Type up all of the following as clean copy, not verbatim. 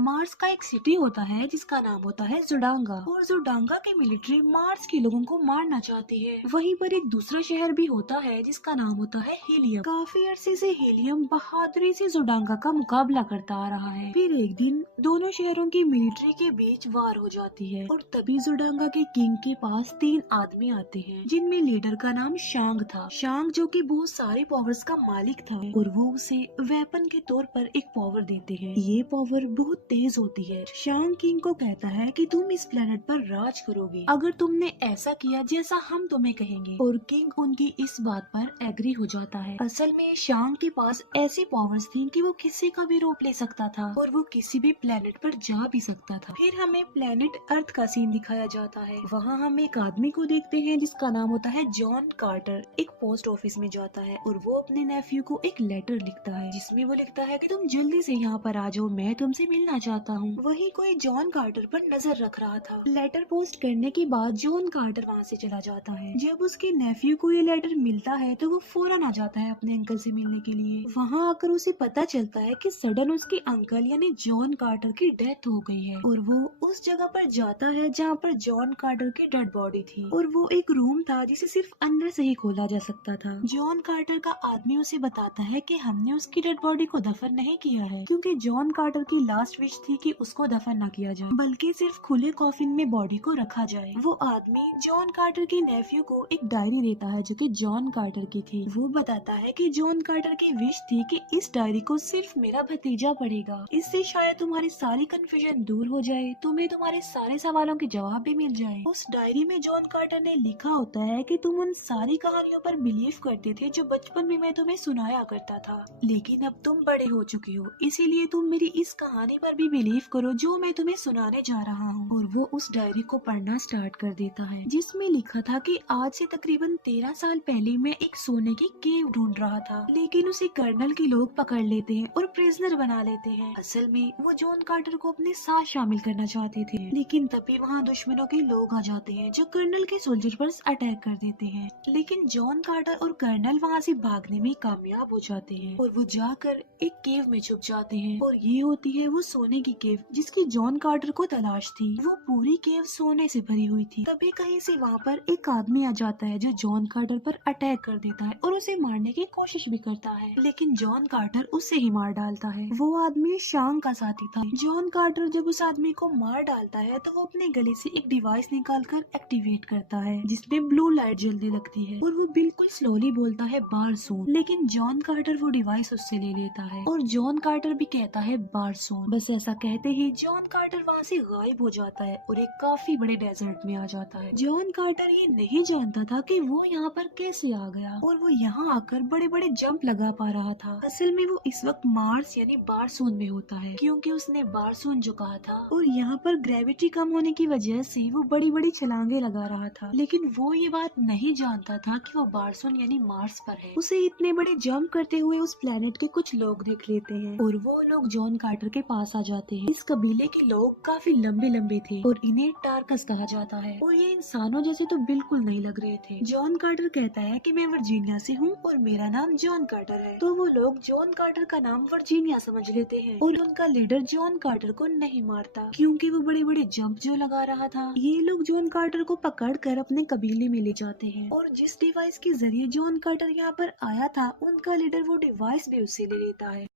Mars का एक city होता है जिसका नाम होता है जोडांगा, और जोडांगा की मिलिट्री मार्स के लोगों को मारना चाहती है। वहीं पर एक दूसरा शहर भी होता है जिसका नाम होता है हीलियम। काफी अरसे से हीलियम बहादुरी से जोडांगा का मुकाबला करता आ रहा है। फिर एक दिन दोनों शहरों की मिलिट्री के बीच वार हो जाती है, और तभी जोडांगा के किंग के पास 3 आदमी आते हैं, जिनमें लीडर का नाम शांग था। शांग जो कि बहुत सारे पावर्स का मालिक था, और वो उसे वेपन के तौर पर एक पावर देते हैं। ये पावर बहुत तेज होती है। शांग किंग को कहता है कि तुम इस प्लेनेट पर राज करोगे अगर तुमने ऐसा किया जैसा हम तुम्हें कहेंगे, और किंग उनकी इस बात पर एग्री हो जाता है। असल में शांग के पास ऐसी पावर्स थी कि वो किसी का भी रूप ले सकता था, और वो किसी भी प्लेनेट पर जा भी सकता था। फिर हमें प्लेनेट अर्थ का सीन दिखाया जाता है। वहाँ हम एक आदमी को देखते हैं जिसका नाम होता है जॉन कार्टर। एक पोस्ट ऑफिस में जाता है और वो अपने नेफ्यू को एक लेटर लिखता है, जिसमें वो लिखता है कि तुम जल्दी से यहाँ पर आ जाओ, मैं तुमसे मिलना चाहता हूँ। वही कोई जॉन कार्टर पर नजर रख रहा था। लेटर पोस्ट करने के बाद जॉन कार्टर वहाँ से चला जाता है। जब उसके नेफ्यू को ये लेटर मिलता है तो वो फौरन आ जाता है अपने अंकल से मिलने के लिए। वहाँ आकर उसे पता चलता है कि सडन उसके अंकल यानी जॉन कार्टर की डेथ हो गई है, और वो उस जगह पर जाता है जहाँ पर जॉन कार्टर की डेड बॉडी थी, और वो एक रूम था जिसे सिर्फ अंदर से ही खोला जा सकता था। जॉन कार्टर का आदमी उसे बताता है कि हमने उसकी डेड बॉडी को दफन नहीं किया है, क्योंकि जॉन कार्टर की लास्ट विश थी कि उसको दफन न किया जाए, बल्कि सिर्फ खुले कॉफिन में बॉडी को रखा जाए। वो आदमी जॉन कार्टर के नेफ्यू को एक डायरी देता है जो कि जॉन कार्टर की थी। वो बताता है कि जॉन कार्टर की विश थी कि इस डायरी को सिर्फ मेरा भतीजा पढ़ेगा, इससे शायद तुम्हारी सारी कंफ्यूजन दूर हो जाए, तुम्हें तुम्हारे सारे सवालों के जवाब भी मिल जाए। उस डायरी में जॉन कार्टर ने लिखा होता है कि तुम उन सारी कहानियों पर बिलीव करते थे जो बचपन में मैं तुम्हें सुनाया करता था, लेकिन अब तुम बड़े हो चुके हो, इसीलिए तुम मेरी इस कहानी पर भी बिलीव करो जो मैं तुम्हें सुनाने जा रहा हूँ। और वो उस डायरी को पढ़ना स्टार्ट कर देता है, जिसमें लिखा था कि आज से तकरीबन 13 साल पहले मैं एक सोने की केव ढूंढ रहा था, लेकिन उसे कर्नल के लोग पकड़ लेते हैं और प्रिजनर बना लेते हैं। असल में वो जॉन कार्टर को अपने साथ शामिल करना चाहते थे, लेकिन तभी वहाँ दुश्मनों के लोग आ जाते हैं जो कर्नल के सोल्जर पर अटैक कर देते हैं। लेकिन जॉन कार्टर और कर्नल वहाँ से भागने में कामयाब हो जाते हैं, और वो जाकर एक केव में छुप जाते हैं, और ये होती है वो सोने की केव जिसकी जॉन कार्टर को तलाश थी। वो पूरी केव सोने से भरी हुई थी। तभी कहीं से वहाँ पर एक आदमी आ जाता है जो जॉन कार्टर पर अटैक कर देता है और उसे मारने की कोशिश भी करता है, लेकिन जॉन कार्टर उसे ही मार डालता है। वो आदमी शांग का साथी था। जॉन कार्टर जब उस आदमी को मार डालता है तो वो अपने गले से एक डिवाइस निकालकर एक्टिवेट करता है, जिसमें ब्लू लाइट जलने लगती है, और वो बिल्कुल स्लोली बोलता है बार सोन। लेकिन जॉन कार्टर वो डिवाइस उससे ले लेता है, और जॉन कार्टर भी कहता है बार सोन। बस ऐसा कहते ही जॉन कार्टर वहाँ से गायब हो जाता है और एक काफी बड़े डेजर्ट में आ जाता है। जॉन कार्टर ये नहीं जानता था कि वो यहाँ पर कैसे आ गया, और वो यहाँ आकर बड़े बड़े जंप लगा पा रहा था। असल में वो इस वक्त मार्स यानी बारसोन में होता है, क्योंकि उसने बारसोन जो कहा था, और यहाँ पर ग्रेविटी कम होने की वजह से वो बड़ी बड़ी छलांगे लगा रहा था। लेकिन वो ये बात नहीं जानता था कि वो बारसोन यानी मार्स पर है। उसे इतने बड़े जंप करते हुए उस प्लेनेट के कुछ लोग देख लेते हैं, और वो लोग जॉन कार्टर के पास आ जाते हैं। इस कबीले के लोग काफी लंबे लंबे थे और इन्हें टार्कस कहा जाता है, और ये इंसानों जैसे तो बिल्कुल नहीं लग रहे थे। जॉन कार्टर कहता है कि मैं वर्जीनिया से हूँ और मेरा नाम जॉन कार्टर है, तो वो लोग जॉन कार्टर का नाम वर्जीनिया समझ लेते हैं, और उनका लीडर जॉन कार्टर को नहीं मारता क्योंकि वो बड़े बड़े जंप जो लगा रहा था। ये लोग जॉन कार्टर को पकड़ कर अपने कबीले में ले जाते हैं, और जिस डिवाइस के जरिए जॉन कार्टर यहाँ पर आया था उनका लीडर वो डिवाइस भी उससे ले लेता है।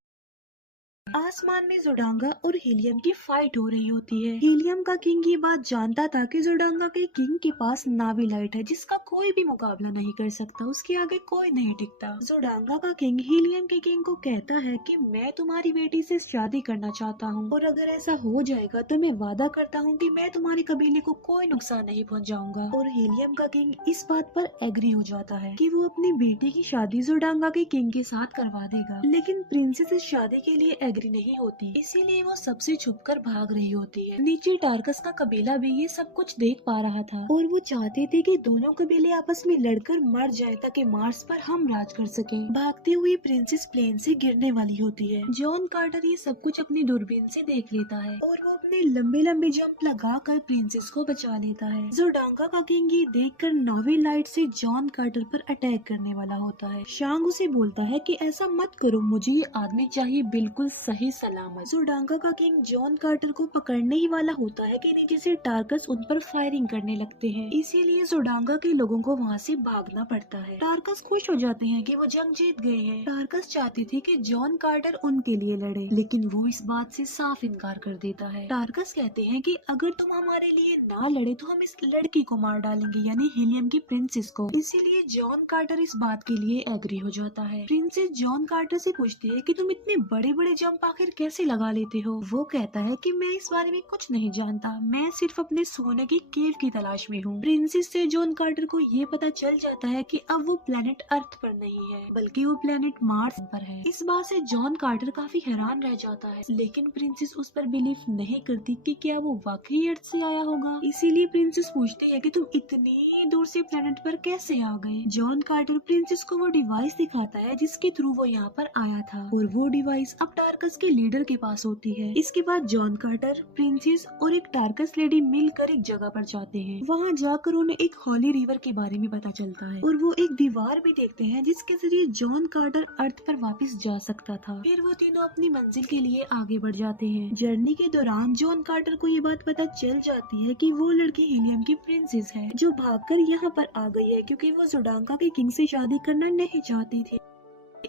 आसमान में जोडांगा और हीलियम की फाइट हो रही होती है। हीलियम का किंग ये बात जानता था कि जोडांगा के किंग के पास नावी लाइट है जिसका कोई भी मुकाबला नहीं कर सकता, उसके आगे कोई नहीं टिकता। जोडांगा का किंग हीलियम के किंग को कहता है कि मैं तुम्हारी बेटी से शादी करना चाहता हूँ, और अगर ऐसा हो जाएगा तो मैं वादा करता हूँ कि मैं तुम्हारे कबीले को कोई नुकसान नहीं पहुँचाऊंगा। और हीलियम का किंग इस बात पर एग्री हो जाता है कि वो अपनी बेटी की शादी जोडांगा के किंग के साथ करवा देगा, लेकिन प्रिंसेस इस शादी के लिए एग्री नहीं होती, इसीलिए वो सबसे छुपकर भाग रही होती है। नीचे टार्कस का कबीला भी ये सब कुछ देख पा रहा था, और वो चाहते थे कि दोनों कबीले आपस में लड़कर मर जाएं ताकि मार्स पर हम राज कर सकें। भागती हुई प्रिंसेस प्लेन से गिरने वाली होती है। जॉन कार्टर ये सब कुछ अपनी दूरबीन से देख लेता है, और वो अपने लंबे लंबे जंप लगाकर प्रिंसेस को बचा लेता है। जोडांगा का किंग ये देखकर नावी लाइट से जॉन कार्टर पर अटैक करने वाला होता है। शांग उसे बोलता है कि ऐसा मत करो, मुझे ये आदमी चाहिए बिल्कुल सही सलामत। जोडांगा का किंग जॉन कार्टर को पकड़ने ही वाला होता है कि नीचे से टार्कस उन पर फायरिंग करने लगते हैं। इसीलिए जोडांगा के लोगों को वहाँ से भागना पड़ता है। टार्कस खुश हो जाते हैं कि वो जंग जीत गए हैं। टार्कस चाहते थे कि जॉन कार्टर उनके लिए लड़े, लेकिन वो इस बात से साफ इनकार कर देता है। टार्कस कहते हैं कि अगर तुम हमारे लिए ना लड़े तो हम इस लड़की को मार डालेंगे, यानी हीलियम की प्रिंसेस को। इसीलिए जॉन कार्टर इस बात के लिए एग्री हो जाता है। प्रिंसेस जॉन कार्टर से पूछती है कि तुम इतने बड़े बड़े जंप आखिर कैसे लगा लेते हो। वो कहता है कि मैं इस बारे में कुछ नहीं जानता, मैं सिर्फ अपने सोने की केव की तलाश में हूँ। प्रिंसेस से जॉन कार्टर को ये पता चल जाता है कि अब वो प्लेनेट अर्थ पर नहीं है, बल्कि वो प्लेनेट मार्स पर है। इस बात से जॉन कार्टर काफी हैरान रह जाता है, लेकिन प्रिंसेस उस पर बिलीव नहीं करती कि क्या वो वाकई अर्थ से आया होगा। इसीलिए प्रिंसेस पूछती है कि तुम इतनी दूर से प्लेनेट पर कैसे आ गए। जॉन कार्टर प्रिंसेस को वो डिवाइस दिखाता है जिसके थ्रू वो यहाँ पर आया था, और वो डिवाइस अब टार्कस के लीडर के पास होती है। इसके बाद जॉन कार्टर, प्रिंसेस और एक टार्कस लेडी मिलकर एक जगह पर जाते हैं। वहाँ जाकर उन्हें एक हॉली रिवर के बारे में पता चलता है, और वो एक दीवार भी देखते हैं जिसके जरिए जॉन कार्टर अर्थ पर वापस जा सकता था। फिर वो तीनों अपनी मंजिल के लिए आगे बढ़ जाते हैं। जर्नी के दौरान जॉन कार्टर को ये बात पता चल जाती है कि वो लड़की हीलियम की प्रिंसेस है, जो भागकर यहाँ पर आ गई है क्योंकि वो जोडांगा के किंग से शादी करना नहीं चाहती थी।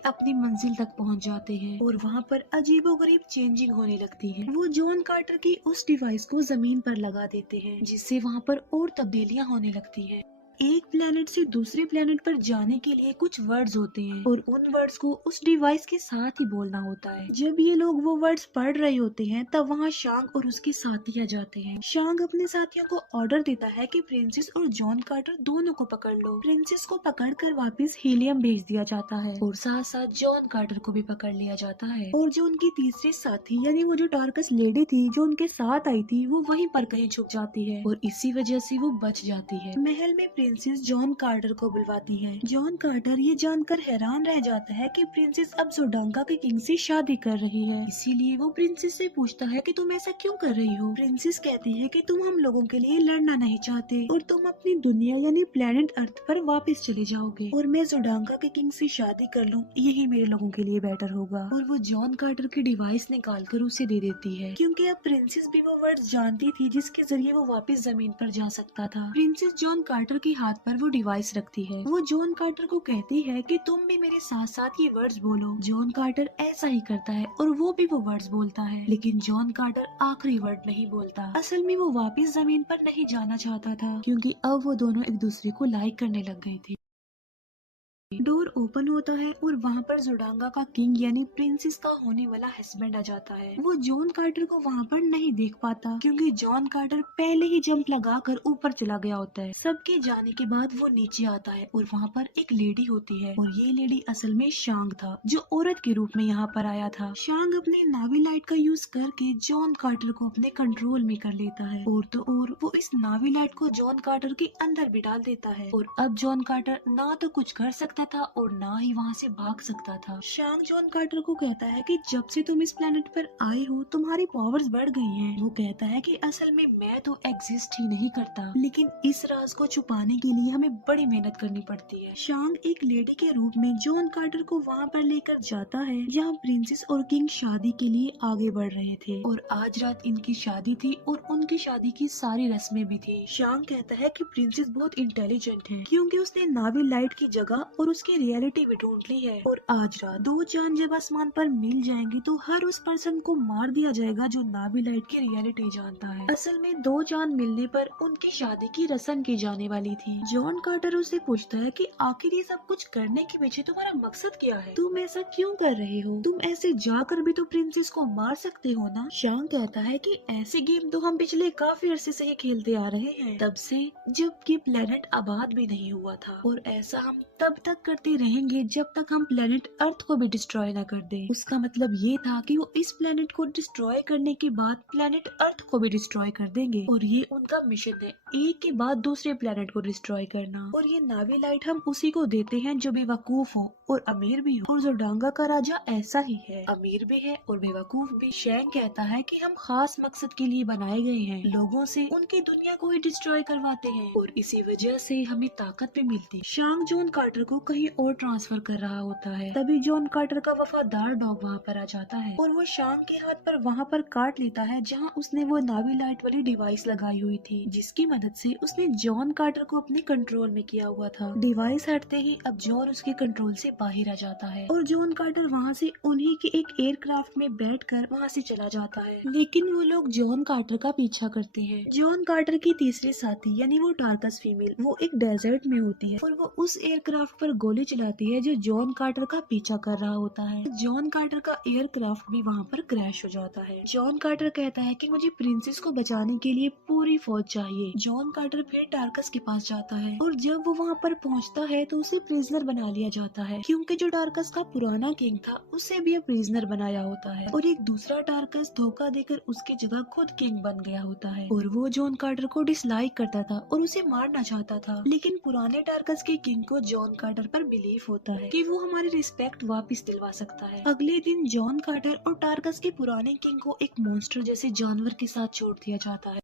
अपनी मंजिल तक पहुंच जाते हैं और वहाँ पर अजीबोगरीब चेंजिंग होने लगती है। वो जॉन कार्टर की उस डिवाइस को जमीन पर लगा देते हैं, जिससे वहाँ पर और तब्दीलियां होने लगती हैं। एक प्लेनेट से दूसरे प्लेनेट पर जाने के लिए कुछ वर्ड्स होते हैं, और उन वर्ड्स को उस डिवाइस के साथ ही बोलना होता है। जब ये लोग वो वर्ड्स पढ़ रहे होते हैं तब वहाँ शांग और उसके साथी आ जाते हैं। शांग अपने साथियों को ऑर्डर देता है कि प्रिंसेस और जॉन कार्टर दोनों को पकड़ लो। प्रिंसेस को पकड़कर वापस हीलियम भेज दिया जाता है, और साथ साथ जॉन कार्टर को भी पकड़ लिया जाता है। और जो उनकी तीसरी साथी यानी वो जो टार्कस लेडी थी जो उनके साथ आई थी, वो वहीं पर कहीं छुप जाती है, और इसी वजह से वो बच जाती है। महल में प्रिंसेस जॉन कार्टर को बुलवाती है। जॉन कार्टर ये जानकर हैरान रह जाता है कि प्रिंसेस अब जोडांगा के किंग से शादी कर रही है। इसीलिए वो प्रिंसेस से पूछता है कि तुम ऐसा क्यों कर रही हो। प्रिंसेस कहती है कि तुम हम लोगों के लिए लड़ना नहीं चाहते, और तुम अपनी दुनिया यानी प्लेनेट अर्थ पर वापस चले जाओगे, और मैं जोडांगा के किंग से शादी कर लूं, यही मेरे लोगों के लिए बेटर होगा। और वो जॉन कार्टर की डिवाइस निकाल कर उसे दे देती है, क्योंकि अब प्रिंसेस भी वो वर्ड्स जानती थी जिसके जरिए वो वापस जमीन पर जा सकता था। प्रिंसेस जॉन कार्टर के हाथ पर वो डिवाइस रखती है। वो जॉन कार्टर को कहती है कि तुम भी मेरे साथ साथ ये वर्ड्स बोलो। जॉन कार्टर ऐसा ही करता है और वो भी वो वर्ड्स बोलता है, लेकिन जॉन कार्टर आखिरी वर्ड नहीं बोलता। असल में वो वापस जमीन पर नहीं जाना चाहता था, क्योंकि अब वो दोनों एक दूसरे को लाइक करने लग गए थे। डोर ओपन होता है और वहाँ पर जोडांगा का किंग यानी प्रिंसेस का होने वाला हस्बैंड आ जाता है। वो जॉन कार्टर को वहाँ पर नहीं देख पाता, क्योंकि जॉन कार्टर पहले ही जंप लगाकर ऊपर चला गया होता है। सबके जाने के बाद वो नीचे आता है और वहाँ पर एक लेडी होती है, और ये लेडी असल में शांग था, जो औरत के रूप में यहाँ पर आया था। शांग अपने नावी लाइट का यूज करके जॉन कार्टर को अपने कंट्रोल में कर लेता है, और तो और वो इस नावी लाइट को जॉन कार्टर के अंदर भी डाल देता है, और अब जॉन कार्टर ना तो कुछ कर सकता था और ना ही वहाँ से भाग सकता था। शांग जॉन कार्टर को कहता है कि जब से तुम इस प्लेनेट पर आए हो तुम्हारी पावर्स बढ़ गई हैं। वो कहता है कि असल में मैं तो एग्जिस्ट ही नहीं करता, लेकिन इस राज को छुपाने के लिए हमें बड़ी मेहनत करनी पड़ती है। शांग एक लेडी के रूप में जॉन कार्टर को वहाँ पर लेकर जाता है जहाँ प्रिंसेस और किंग शादी के लिए आगे बढ़ रहे थे, और आज रात इनकी शादी थी और उनकी शादी की सारी रस्में भी थी। शांग कहता है कि प्रिंसेस बहुत इंटेलिजेंट है, क्योंकि उसने नावी लाइट की जगह और उसकी रियलिटी भी ढूंढ ली है, और आज रात दो चांद जब आसमान पर मिल जाएंगे तो हर उस पर्सन को मार दिया जाएगा जो नावी लाइट की रियलिटी जानता है। असल में दो चांद मिलने पर उनकी शादी की रस्म की जाने वाली थी। जॉन कार्टर उससे पूछता है कि आखिर ये सब कुछ करने के पीछे तुम्हारा मकसद क्या है, तुम ऐसा क्यों कर रहे हो, तुम ऐसे जाकर भी तो प्रिंसेस को मार सकते हो ना। शांग कहता है कि ऐसे गेम तो हम पिछले काफी अरसे से ही खेलते आ रहे हैं, तब से जब कि प्लेनेट आबाद भी नहीं हुआ था, और ऐसा हम तब तक करते रहेंगे जब तक हम प्लेनेट अर्थ को भी डिस्ट्रॉय न कर दें। उसका मतलब ये था कि वो इस प्लेनेट को डिस्ट्रॉय करने के बाद प्लेनेट अर्थ को भी डिस्ट्रॉय कर देंगे, और ये उनका मिशन है, एक के बाद दूसरे प्लेनेट को डिस्ट्रॉय करना। और ये नावी लाइट हम उसी को देते हैं जो बेवकूफ हो और अमीर भी हो, और जोडांगा का राजा ऐसा ही है, अमीर भी है और बेवकूफ भी। शैंग कहता है कि हम खास मकसद के लिए बनाए गए हैं, लोगों से उनकी दुनिया को ही डिस्ट्रॉय करवाते हैं, और इसी वजह से हमें ताकत भी मिलती। शांग जॉन कार्टर को कहीं और ट्रांसफर कर रहा होता है। तभी जॉन कार्टर का वफादार डॉग वहाँ पर आ जाता है और वो शांग के हाथ पर वहाँ पर काट लेता है जहाँ उसने वो नावी लाइट वाली डिवाइस लगाई हुई थी, जिसकी मदद से उसने जॉन कार्टर को अपने कंट्रोल में किया हुआ था। डिवाइस हटते ही अब जॉन उसके कंट्रोल से बाहर आ जाता है और जॉन कार्टर वहाँ से उन्हीं के एक एयरक्राफ्ट में बैठकर वहाँ से चला जाता है। लेकिन वो लोग जॉन कार्टर का पीछा करते हैं। जॉन कार्टर की तीसरे साथी यानी वो टार्कस फीमेल वो एक डेजर्ट में होती है और वो उस एयरक्राफ्ट पर गोली चलाती है जो जॉन कार्टर का पीछा कर रहा होता है। जॉन कार्टर का एयरक्राफ्ट भी वहाँ पर क्रैश हो जाता है। जॉन कार्टर कहता है कि मुझे प्रिंसेस को बचाने के लिए पूरी फौज चाहिए। जॉन कार्टर फिर टार्कस के पास जाता है और जब वो वहाँ पर पहुँचता है तो उसे प्रिजनर बना लिया जाता है, क्योंकि जो टार्कस का पुराना किंग था उसे भी प्रिजनर बनाया होता है और एक दूसरा टार्कस धोखा देकर उसकी जगह खुद किंग बन गया होता है। और वो जॉन कार्टर को डिसलाइक करता था और उसे मारना चाहता था, लेकिन पुराने टार्कस के किंग को जॉन कार्टर पर बिलीव होता है कि वो हमारी रिस्पेक्ट वापस दिलवा सकता है। अगले दिन जॉन कार्टर और टार्कस के पुराने किंग को एक मॉन्स्टर जैसे जानवर के साथ छोड़ दिया जाता है,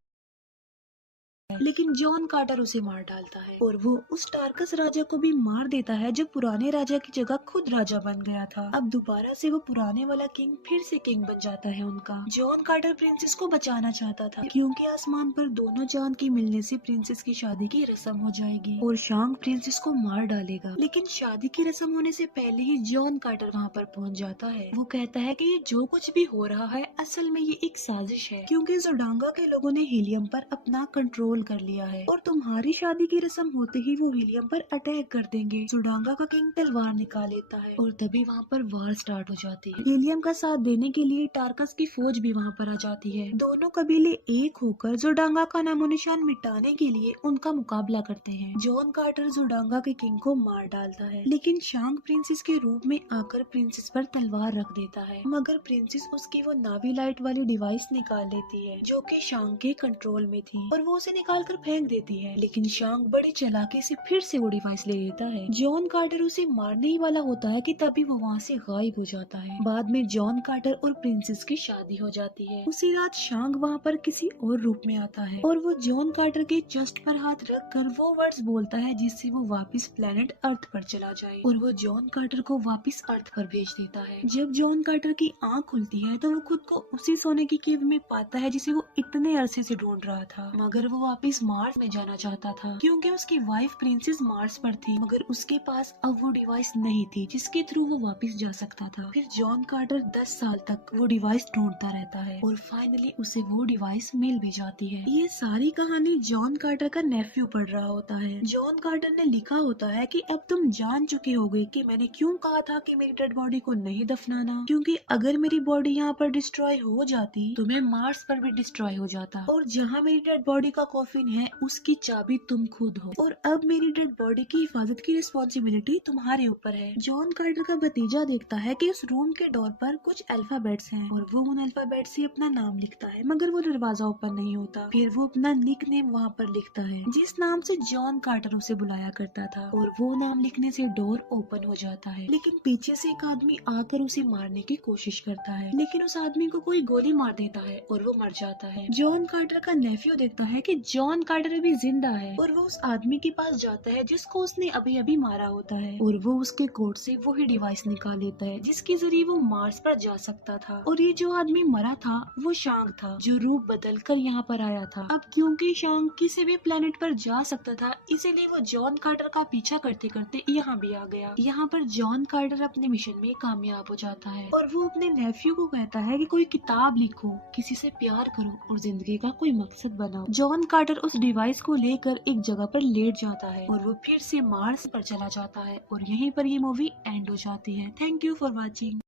लेकिन जॉन कार्टर उसे मार डालता है और वो उस टार्कस राजा को भी मार देता है जो पुराने राजा की जगह खुद राजा बन गया था। अब दोबारा से वो पुराने वाला किंग फिर से किंग बन जाता है उनका। जॉन कार्टर प्रिंसेस को बचाना चाहता था क्योंकि आसमान पर दोनों चांद के मिलने से प्रिंसेस की शादी की रस्म हो जाएगी और शांग प्रिंसेस को मार डालेगा। लेकिन शादी की रस्म होने से पहले ही जॉन कार्टर वहाँ पर पहुँच जाता है। वो कहता है कि ये जो कुछ भी हो रहा है असल में ये एक साजिश है, क्योंकि ज़ोडांगा के लोगों ने हीलियम पर अपना कंट्रोल कर लिया है और तुम्हारी शादी की रस्म होते ही वो हीलियम पर अटैक कर देंगे। ज़ोडांगा का किंग तलवार निकाल लेता है और तभी वहाँ पर वार स्टार्ट हो जाती है। हीलियम का साथ देने के लिए टार्कस की फौज भी वहाँ पर आ जाती है। दोनों कबीले एक होकर ज़ोडांगा का नामो निशान मिटाने के लिए उनका मुकाबला करते हैं। जॉन कार्टर ज़ोडांगा के किंग को मार डालता है, लेकिन शांग प्रिंसेस के रूप में आकर प्रिंसेस पर तलवार रख देता है, मगर प्रिंसेस उसकी वो नावी लाइट वाली डिवाइस निकाल लेती है जो कि शांग के कंट्रोल में थी और वो उसे निकाल कर फेंक देती है। लेकिन शांग बड़ी चालाकी से फिर से वो डिवाइस ले लेता है। जॉन कार्टर उसे मारने ही वाला होता है कि तभी वो वहाँ से गायब हो जाता है। बाद में जॉन कार्टर और प्रिंसेस की शादी हो जाती है। उसी रात शांग वहाँ पर किसी और रूप में आता है और वो जॉन कार्टर के चेस्ट पर हाथ रख कर वो वर्ड्स बोलता है जिससे वो वापस प्लेनेट अर्थ पर चला जाए और वो जॉन कार्टर को वापस अर्थ पर भेज देता है। जब जॉन कार्टर की आँख खुलती है तो वो खुद को उसी सोने की केव में पाता है जिसे वो इतने अरसे से ढूंढ रहा था, मगर वो वापस मार्स में जाना चाहता था क्योंकि उसकी वाइफ प्रिंसेस मार्स पर थी, मगर उसके पास अब वो डिवाइस नहीं थी जिसके थ्रू वो वापस जा सकता था। फिर जॉन कार्टर 10 साल तक वो डिवाइस ढूंढता रहता है और फाइनली उसे वो डिवाइस मिल भी जाती है। ये सारी कहानी जॉन कार्टर का नेफ्यू पढ़ रहा होता है। जॉन कार्टर ने लिखा होता है कि अब तुम जान चुके होगे कि मैंने क्यों कहा था कि मेरी डेड बॉडी को नहीं दफनाना, क्योंकि अगर मेरी बॉडी यहाँ पर डिस्ट्रॉय हो जाती तो मैं मार्स पर भी डिस्ट्रॉय हो जाता और जहाँ मेरी डेड बॉडी का कॉफिन है उसकी चाबी तुम खुद हो और अब मेरी डेड बॉडी की हिफाजत की रिस्पॉन्सिबिलिटी तुम्हारे ऊपर है। जॉन कार्टर का भतीजा देखता है कि उस रूम के डोर पर कुछ अल्फाबेट्स हैं और वो उन अल्फाबेट से अपना नाम लिखता है, मगर वो दरवाजा ओपन नहीं होता। फिर वो अपना निक नेम वहाँ पर लिखता है जिस नाम से जॉन कार्टर उसे बुलाया करता था और वो नाम लिखने से डोर ओपन हो जाता है। लेकिन पीछे से एक आदमी आकर उसे मारने की कोशिश करता है, लेकिन उस आदमी को कोई गोली मार देता है और वो मर जाता है। जॉन कार्टर का नेफ्यू देखता है कि जॉन कार्टर अभी जिंदा है और वो उस आदमी के पास जाता है जिसको उसने अभी अभी मारा होता है और वो उसके कोट से वही डिवाइस निकाल लेता है जिसके जरिए वो मार्स पर जा सकता था। और ये जो आदमी मरा था वो शांग था जो रूप बदल कर यहाँ पर आया था। अब क्योंकि शांग किसी भी प्लेनेट पर जा सकता था इसीलिए वो जॉन कार्टर का पीछा करते करते यहाँ भी आ गया। यहाँ पर जॉन कार्टर अपने मिशन में कामयाब हो जाता है और वो अपने नेफ्यू को कहता है कि कोई किताब लिखो, किसी से प्यार करो और जिंदगी का कोई मकसद बनाओ। जॉन कार्टर उस डिवाइस को लेकर एक जगह पर लेट जाता है और वो फिर से मार्स पर चला जाता है और यहीं पर ये मूवी एंड हो जाती है। Thank you for watching.